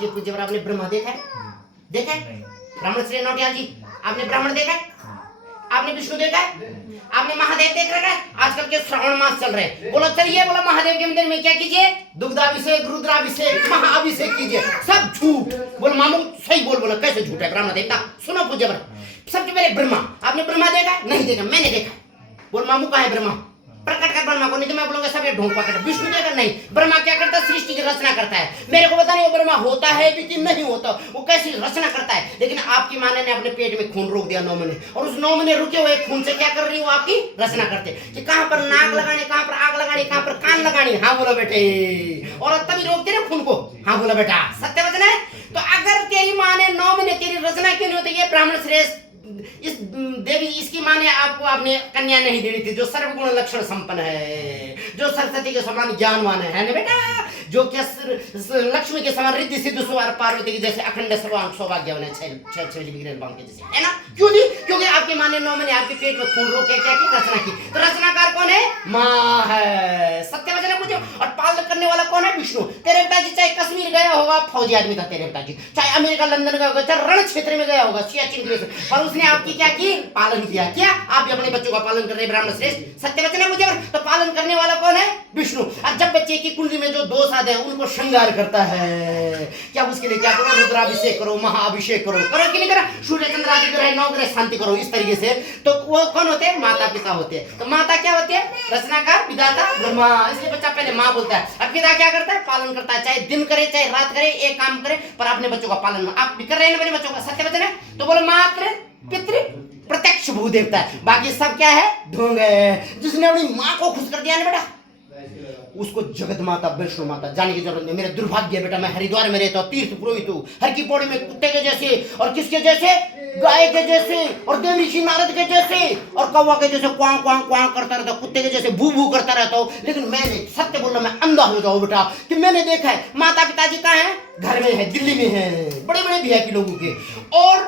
देखिए पूज्य पर आपने ब्रह्मा देखा है? देखा है? ब्राह्मण श्री नौटियाल जी, आपने ब्राह्मण देखा है? आपने विष्णु देखा है? आपने महादेव देख रखा है? आजकल के श्रावण मास चल रहे हैं, बोलो चलिए, बोलो महादेव के मंदिर में क्या कीजिए? दुग्धाभिषेक, रुद्राभिषेक, महाअभिषेक कीजिए। सब झूठ। बोल मामू सही बोल, बोलो कैसे झूठ है? ब्राह्मण देवता सुनो पूज्य पर, सबसे पहले ब्रह्मा, आपने ब्रह्मा देखा? नहीं देखा, मैंने देखा। बोल मामू कहाँ है ब्रह्मा? प्रकट कर ब्रह्मा को, नहीं तो मैं बोलूंगा सब ये ढोंग पकड़। विष्णु देखा? नहीं। ब्रह्मा क्या करता है? सृष्टि की रचना करता है। मेरे को पता नहीं वो ब्रह्मा होता है भी कि नहीं होता, वो कैसी रचना करता है। लेकिन आपकी माँ ने अपने पेट में खून रोक दिया 9 महीने, और उस 9 महीने रुके हुए खून से क्या कर रही है? वो आपकी रचना करते कि कहां पर नाक लगानी, कहां पर आग लगानी, कहां पर कान लगानी। हाँ बोलो बेटे, और तभी रोकते ना खून को। हाँ बोलो बेटा, सत्य वचन है। तो अगर तेरी माँ ने 9 महीने तेरी रचना क्यों नहीं होती? ये ब्राह्मण श्रेष्ठ इस देवी, इसकी माँ ने आपको आपने कन्या नहीं देनी थी, जो सर्वगुण लक्षण संपन्न है, जो सरस्वती के समान ज्ञानवान है ना बेटा, जो क्या लक्ष्मी के समान रिद्धि सिद्धि सुवार पार्वती के जैसे अखंड सर्वांग सौभाग्यवान है, छह विग्रह बांध के जैसे, है ना? क्यों थी? क्योंकि आपकी माँ ने 9 महीने आपके पेट में खून रोक के क्या की? रचना की। तो रचनाकार कौन है? माँ है। सत्य वचन है पूछो। और पालन करने वाला कौन है? विष्णु। तेरे पिताजी चाहे कश्मीर गया होगा, फौजी आदमी था तेरे पिताजी, चाहे अमेरिका लंदन गया होगा, चाहे रण क्षेत्र में गया होगा, सियाचिन ग्लेशियर, पर उसने आपकी क्या की? पालन किया। क्या आप भी अपने बच्चों का पालन कर रहे हैं? ब्राह्मण श्रेष्ठ, सत्य वचन है मुझे। तो पालन करने वाला कौन है? विष्णु। और जब बच्चे की कुंडली में जो दोष आते हैं उनको श्रृंगार करता है, क्या उसके लिए क्या करो? रुद्राभिषेक करो, महाअभिषेक करो, करो कि नहीं करा? सूर्य चंद्र आदि ग्रह 9 ग्रह शांति करो, इस तरीके से। तो वो कौन होते हैं? माता पिता होते हैं। तो माता क्या होती है? रचनाकार, विधाता, ब्रह्मा। इसलिए बच्चा पहले माँ बोलता है, और पिता क्या करता है? पालन करता है। चाहे दिन करे चाहे रात करे, एक काम करे, पर अपने बच्चों का पालन आप भी कर रहे हैं अपने बच्चों का। सत्य वचन है। तो बोलो मात्र पितृ प्रत्यक्ष भू देवता है, बाकी सब क्या है? ढोंग है। जिसने अपनी माँ को खुश कर दिया ना बेटा, उसको जगत माता वैष्णो माता जाने की जरूरत नहीं। मेरा दुर्भाग्य है बेटा, मैं हरिद्वार में रहता हूँ, तीर्थ पुरोहित हूँ, हर की पौड़ी में कुत्ते के जैसे, और किसके जैसे? गाय के जैसे, और देवी ऋषि नारद के जैसे, और कौवा के जैसे क्वां क्वां क्वां करता रहता, कुत्ते के जैसे भू भू करता रहता हूँ। लेकिन मैंने सत्य बोल रहा, मैं अंधा हो जाऊँ बेटा, कि मैंने देखा है माता पिताजी कहाँ है? घर में है, दिल्ली में है, बड़े बड़े वीआईपी लोगों के, और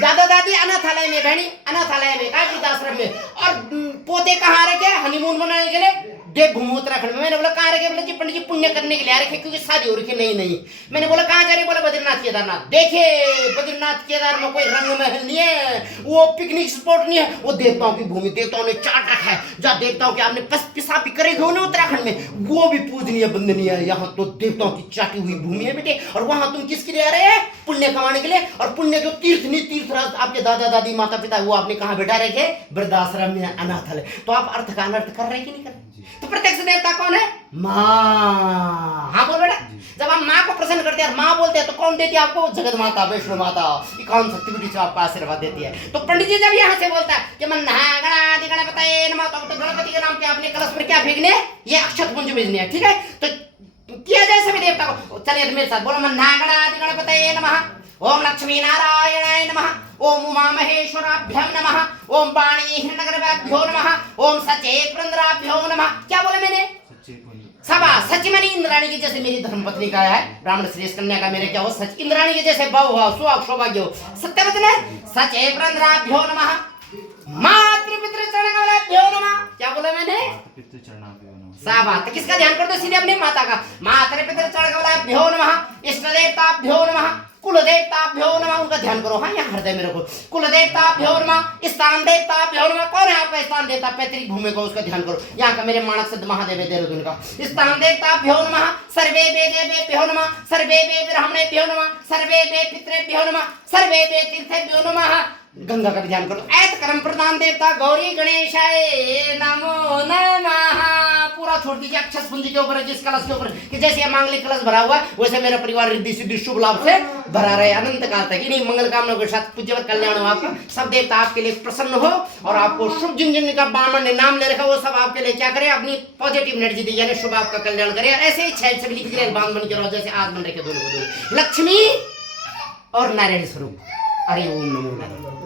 दादा दादी अनाथालय में, बहनी अनाथालय में, वृद्धाश्रम में, और पोते कहाँ रखे? हनीमून मनाने के लिए देवभूमि उत्तराखंड में। मैंने बोला कहाँ रखे? बोले जी पंडित जी पुण्य करने के लिए आ रखे, क्योंकि शादी हो रखी। नहीं। मैंने बोला कहाँ जा रहे? बोला बद्रीनाथ केदारनाथ। देखे बद्रीनाथ केदार में कोई रंग महल नहीं है, वो पिकनिक स्पॉट नहीं है, वो देवताओं की भूमि, देवताओं ने चाट रखा है, जहाँ देवताओं के आपने पिसाब भी करे हो ना उत्तराखंड में, वो भी पूजनीय बंदनीय है। यहाँ तो देवताओं की चाटी हुई भूमि है बेटे, और वहां तुम किसके लिए आ रहे हैं? पुण्य कमाने के लिए। और पुण्य जो तीर्थ नहीं, तीर्थ राज आपके दादा दादी माता पिता, वो आपने कहाँ बैठा रखे? वृद्धाश्रम में, अनाथालय। तो आप अर्थ का अनर्थ कर रहे हैं कि नहीं कर रहे? तो प्रत्यक्ष देवता कौन है? माँ। हाँ बोल बेटा। जब आप माँ को प्रसन्न करते हैं, माँ बोलते हैं, तो कौन देती है आपको? जगत माता, वैष्णो माता, इकान शक्तिपीठ से आपका आशीर्वाद देती है। तो पंडित जी जब यहाँ से बोलता है कि मन गणादि गणपतये नमः, तो गणपति के नाम पे आपने कलश पर क्या फेंकने? ये अक्षत पुंज भेजने हैं, ठीक है? तो किया जाए सभी देवता को। चलिए मेरे साथ बोलो, मन गणादि गणपतये नमः, ओम लक्ष्मी नारायणाय नमः, ओम उमा महेश्वराभ्यं नमः, ओम वाणी हिरण्यगर्भाभ्यो नमः, ओम सचे पुरंदराभ्यो नमः। क्या बोला मैंने? सबा सची मनी इंद्राणी के जैसे मेरी धर्मपत्नी का है, ब्राह्मण श्रेष्ठ कन्या का मेरे क्या हो? सच इंद्राणी के जैसे बहु हो, सुहाग सौभाग्य हो। सत्य वचन है। सचे पुरंदराभ्यो नमः, मातृ पितृ चरणकमलाभ्यो नमः। क्या बोला मैंने? साबा। तो किसका ध्यान कर दो? सीधे अपने माता का। मातृ पितृ चरणकमलाभ्यो नमः, इष्ट देवताभ्यो नमः, कुल देवताभ्यो नमः, उनका ध्यान करो। हाँ, यहाँ हृदय में रखो। कुल देवताभ्यो नमः, स्थान देवताभ्यो नमः। कौन है आपका स्थान देवता? पैतृक भूमि का, उसका ध्यान करो। यहाँ का मेरे मानक सिद्ध महादेव देहरादून का। स्थान देवताभ्यो नमः, सर्वे देवेभ्यो नमः, सर्वे ब्राह्मणेभ्यो नमः, सर्वे पितृभ्यो नमः, सर्वे तीर्थेभ्यो नमः। गंगा का भी ध्यान करो। ऐत कर्म प्रधान देवता गौरी गणेशाय नमो नमः। पूरा छोड़ दीजिए अक्षत पुंज के ऊपर, जिस कलश के ऊपर, कि जैसे मांगलिक कलश भरा हुआ है, वैसे मेरा परिवार रिद्धि सिद्धि शुभ लाभ से भरा रहे अनंत काल तक। इन्हीं मंगल कामना के साथ पूज्यवर कल्याण हो आपका। सब देवता आपके लिए प्रसन्न हो, और आपको शुभ जिन जिन का ब्राह्मण ने नाम ले रखा, वो सब आपके लिए क्या करे? अपनी पॉजिटिव एनर्जी दी, यानी शुभ आपका कल्याण करे। ऐसे ही 6 सभी विग्रह बांध बन के रहो, जैसे आज बन रखे दोनों को दोनों, लक्ष्मी और नारायण स्वरूप। अरे ओम नमो नारायण।